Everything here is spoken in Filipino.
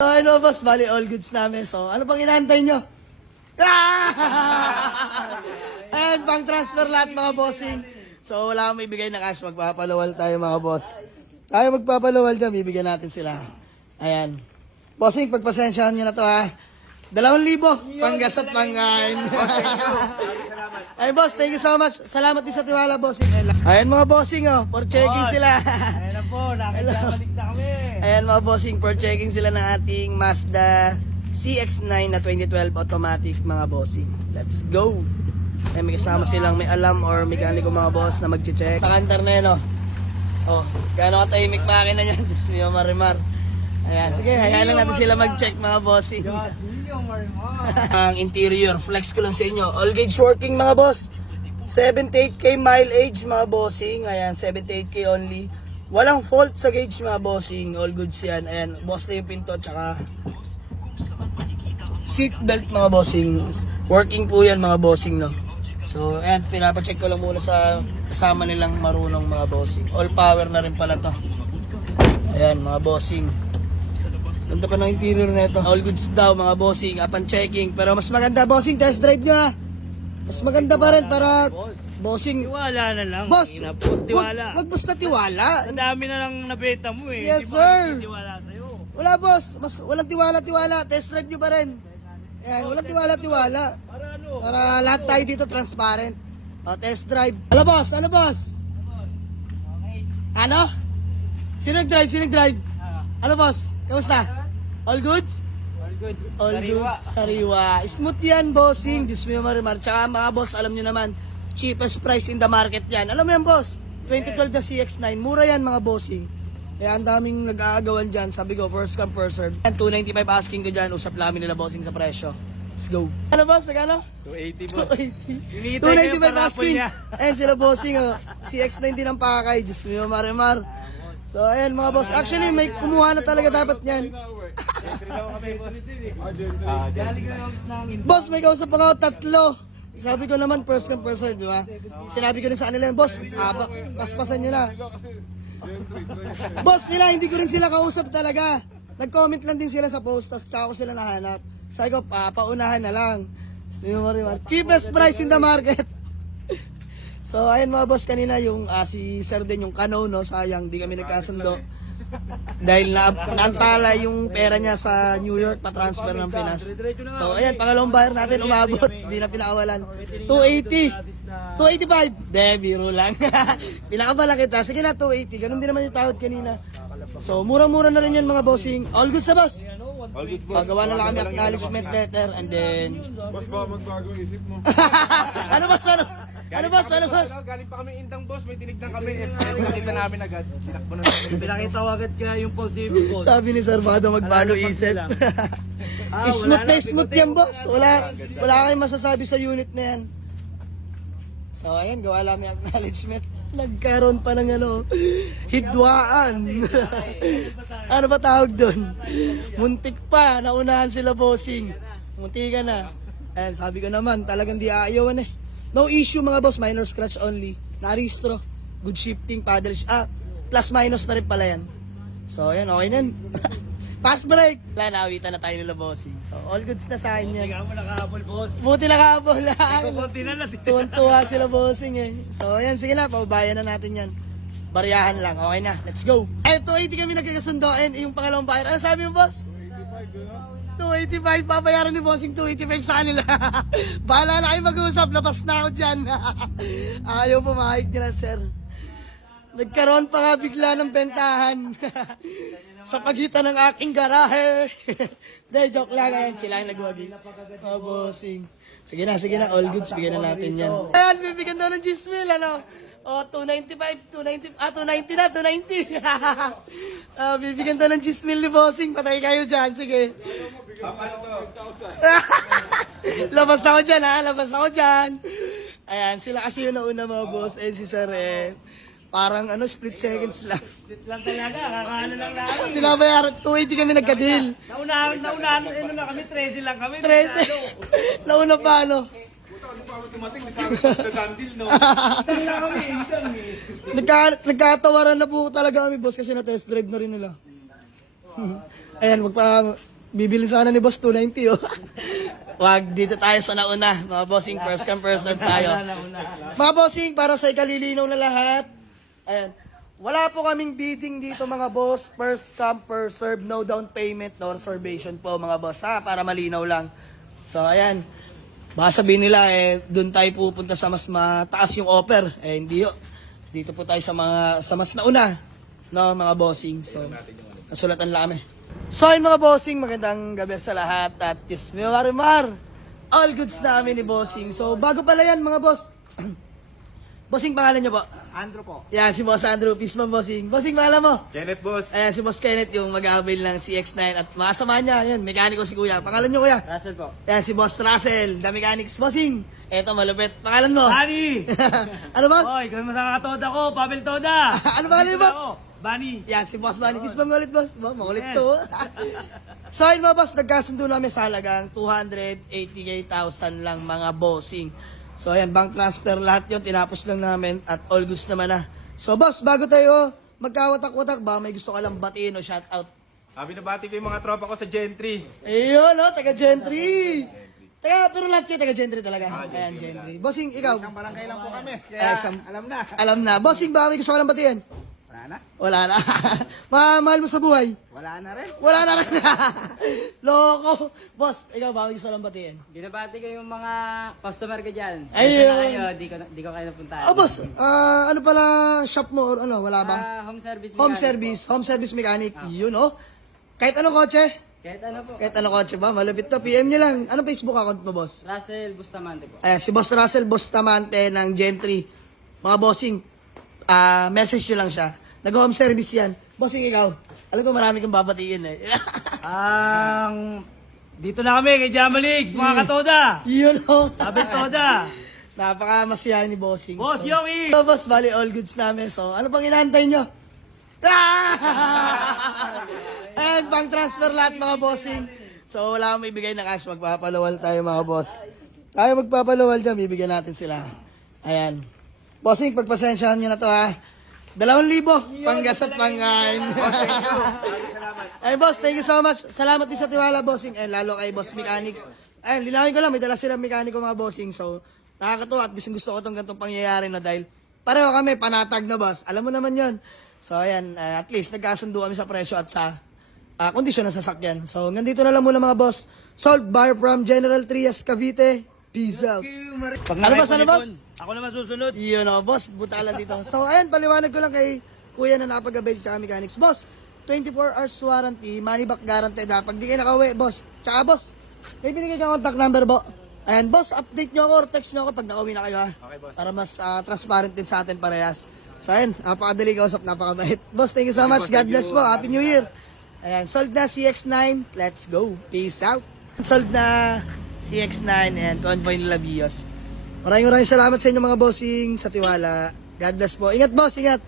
So, ano boss, bali all goods namin. So, ano pang inaantay nyo? And pang transfer lahat mga bossing. So, wala kang ibigay na cash. Magpapalawal tayo mga boss. Tayo magpapalawal dyan, bibigyan natin sila. Ayan. Bossing, pagpasensyahan nyo na to ha. 2,000 panggas at pangkain. Ay boss, thank you so much. Salamat din sa tiwala bossing. Ayan mga bossing oh, for checking sila. Ayan na po, nakikabalik sa kami. Ayan mga bossing, for checking sila ng ating Mazda CX-9 na 2012 automatic mga bossing. Let's go! Ay, may kasama silang may alam or mekaniko mga boss na mag-check. Takantar na yan oh. Oh, gaano katahimik makina niyan. Diyos mio marimar. Ayan, sige, hayaan lang natin sila mag-check mga bossing. Ang interior, flex ko lang sa inyo. All gauge working mga boss. 78k mileage mga bossing. Ayan, 78k only. Walang fault sa gauge mga bossing. All goods yan. Ayan, boss na yung pinto. Tsaka seat belt mga bossing. Working po yan mga bossing no. So ayan, pinapacheck ko lang muna sa kasama nilang marunong mga bossing. All power na rin pala to. Ayan mga bossing. Ganda pa ng interior na ito. All goods daw mga bossing upon checking. Pero mas maganda bossing, test drive nyo ha. Mas maganda pa rin para bossing. Tiwala na lang. Boss, tiwala. wag basta tiwala. Ang dami na lang nabenta mo eh. Yes, Hindi pa sir. tiwala sa'yo. Wala boss, mas walang tiwala. Test drive nyo pa rin. Ayan, walang tiwala. Para ano? Para lahat tayo dito transparent. O, test drive. Ano boss? Okay. Ano? Sino nag-drive? Ano boss? Kamusta? All goods? All good. All Sariwa. goods. Sariwa. Smooth yan, bossing. Diyos mo yung marimar. Tsaka mga boss, alam nyo naman, cheapest price in the market yan. Alam mo yan, boss? 2012 na CX-9. Mura yan, mga bossing. Kaya ang daming nag-aagawan dyan. Sabi ko, first come, first serve. 295 asking ko dyan. Usap namin nila, bossing, sa presyo. Let's go. Ano, boss? Nagano? 280 boss. 295 Hinihintay ko yung parapol asking. niya. Ayan sila, bossing. Oh. CX-9 din ang pakay. Diyos mo yung marimar. So, ayan, mga boss. Actually, may kumuha na talaga dapat yan. Boss, may kausap pa ako 3. Sabi ko naman, first come, first serve, di ba? Sinabi ko rin sa kanila, boss, paspasan nyo na. Boss nila, hindi ko rin sila kausap talaga. Nag-comment lang din sila sa post, tapos tsaka ko sila nahanap. Sabi ko, paunahan na lang. So, cheapest price in the market. So, ayun mga boss, kanina yung si Sir din yung Kano, no? Sayang, di kami nagkasundo. Dahil naantala yung pera niya sa New York pa-transfer ng Pinas. So, ayan, pangalawang buyer natin umabot. Hindi na pinakawalan. 280. 285. De, biro lang. Pinakabala kita. Sige na, 280. Ganun din naman yung tawad kanina. So, mura-mura na rin yan mga bossing. All good sa boss. All good, boss. Pagawa na lang kami acknowledgement letter and then... Boss, baka magbago ang isip mo. Ano boss? Ano boss? Galing pa kami indang boss, may tinignan kami. Nakita namin agad. Sinakbo na namin. Pinakita ko agad kaya yung positive boss. Sabi ni Sir Bado magbago isip. Smooth na smooth yan boss. Wala kayong masasabi sa unit na yan. So ayan, gawa lang yung acknowledgement. Nagkaroon pa ng hidwaan. Ano ba tawag doon? Muntik pa, naunahan sila bossing. Muntikan na. Ayan, sabi ko naman, talagang di aayawan eh. No issue mga boss, minor scratch only. Naristro, good shifting, paddle, plus minus na rin pala yan. So ayan, okay na. Pass break! Wala, naawitan na tayo nila bossing. So all goods na sa akin yan. Hindi ka mo nakahabol boss. Buti nakahabol lang. Kukunti na lang. Tuwan-tuwa sila bossing eh. So ayan, sige na, paubayan na natin yan. Bariyahan lang, okay na, let's go. Eh, 280 kami nagkakasundoin, yung pangalawang buyer. Ano sabi mo boss? 285, papayaran ni bossing 285 sa kanila. Bahala na kayo mag-uusap, labas na ako dyan. Ayaw pumahig nila sir. Nagkaroon pa nga bigla ng bentahan. Sa pagitan ng aking garahe. De, joke lang yan. Sila ang nagwagi. Oh, bossing. Sige na, all goods. Bigyan na natin yan. Ayan, bibigyan daw ng Gismil, ano? O, 290 na, 290. Bibigyan daw ng Gismil ni bossing. Patay kayo dyan, sige. Labas ako dyan, ha? Labas ako dyan. Ayan, sila kasi yung nauna mga boss. And si Sir, parang split seconds lang. Split lang talaga, kakaano lang namin. Pinabayaran, 280 kami nagka-deal. Naunahan na kami, 13 lang kami. 13. Nauna pa, ano? Kasi pa dumating, nagkakandil, no? Indang na kami, indang eh. Nagkatawaran na po talaga kami, boss, kasi na-test drive na rin nila. Ayan, bibili sana ni Boss 290 oh. Wag, dito tayo sa nauna. Mga bossing, first come, first serve tayo. Mga bossing, para sa ikalilinaw na lahat. Ayan. Wala po kaming bidding dito mga boss. First come, first serve. No down payment, no reservation po mga boss. Ha? Para malinaw lang. So, ayan. Baka sabihin nila, doon tayo pupunta sa mas mataas yung offer. Hindi yun. Dito po tayo sa mas nauna. No, mga bossing. So, kasulatan lang kami. So ayun mga bossing, magandang gabi sa lahat at yes, Marimar. All goods namin ni bossing. So bago pala yan mga boss. Bossing, pangalan niyo po? Andrew po. Yan, si Boss Andrew. Peace man, bossing. Bossing, pangalan mo? Kenneth boss. Ayan, si Boss Kenneth, yung mag-avail ng CX-9 at makasama niya. Yan, mekaniko si Kuya. Pangalan niyo, Kuya? Russell po. Yan, si Boss Russell, the mechanics. Bossing, eto malupit. Pangalan mo? Bani! Ano, boss? Oy, kung masakatoda ko, Pavel Toda! Ano ba ni boss? Bani! Yan, si Boss Manny. Peace man ulit, boss. Makulit Yes. to. So ayun mga boss, nagkasundo namin sa halagang 288,000 lang mga bossing. So ayan, bank transfer lahat yon tinapos lang namin at all goods naman na. So boss, bago tayo magkawatak-watak ba, may gusto ka lang batiin o shout out? Binabati ko yung mga tropa ko sa Gentry. Ayun, no, taga Gentry. Pero lahat kayo taga Gentry talaga. Ayan, Gentry. Bossing, ikaw. Isang barangay lang po kami. Alam na. Alam na. Bossing, ba may gusto ka lang batiin? Wala na. Wala na. Mahal mo sa buhay? Wala na rin. Wala na rin. Loko. Boss, ikaw ba may gusto ka lang batiin? Binabati ko yung mga customer ko dyan. Ayun. Ayun. Na kayo, di ko kayo napuntahan. Oh, boss, ano pala shop mo or ano, wala ba? Home service Home mechanic service, home service mechanic. Yun, oh. Kahit anong kotse? po. Kahit ano po. Kahit anong kotse ba? Malapit to. PM nyo lang. Anong Facebook account mo, boss? Russell Bustamante po. Ayan, si Boss Russell Bustamante ng Gentry. Mga bossing, message nyo lang siya. Nag-home service yan. Bossing, ikaw. Alam ko marami kang babatiin eh. Dito na kami kay Jamalix, mga katoda! Yun, oh. Pavel Toda! Napaka-masiyahan ni bossing. Boss So, Yogi! So, boss, bali all goods namin. So, ano pang inaantay nyo? And bank transfer lahat mga bossing. So, wala akong ibigay na cash. Magpapalawal tayo mga boss. Tayo magpapalawal dyan, bibigyan natin sila. Ayan. Bossing, pagpasensyahan nyo na to ha. 2,000 panggas at pangkain. Ay boss, thank you so much. Salamat din sa tiwala bossing. And lalo kay Boss Mechanics. Ayun, linawin ko lang, may dala silang mekaniko mga bossing. So, nakakatuwa at gusto ko itong ganitong pangyayari na dahil pareho kami, panatag na boss. Alam mo naman yon. So, ayan, at least nagkasundo kami sa presyo at sa kondisyon ng sasakyan. So, nandito na lang muna mga boss. Salt Bar from General Trias, Cavite. Peace out. Ano boss, ano boss? Ako naman susunod. Yun o, boss, butalan dito. So, ayan, paliwanag ko lang kay kuya na napag-avail tsaka mechanics. Boss, 24 hours warranty, money back guarantee na. Pag di kayo nakauwi, boss. Tsaka, boss, may binigay kang contact number, bo. Ayan, boss, update nyo ako or text nyo ako pag nakauwi na kayo, ha? Okay, boss. Para mas transparent din sa atin parehas. So, ayan, napakadali kausap, napakabait. Boss, thank you so much. God bless po. Happy New Year. Ayan, sold na CX-9. Let's go. Peace out. Sold na CX-9 and convoy nila Vios. Maraming salamat sa inyo mga bossing, sa tiwala. God bless po. Ingat boss, ingat.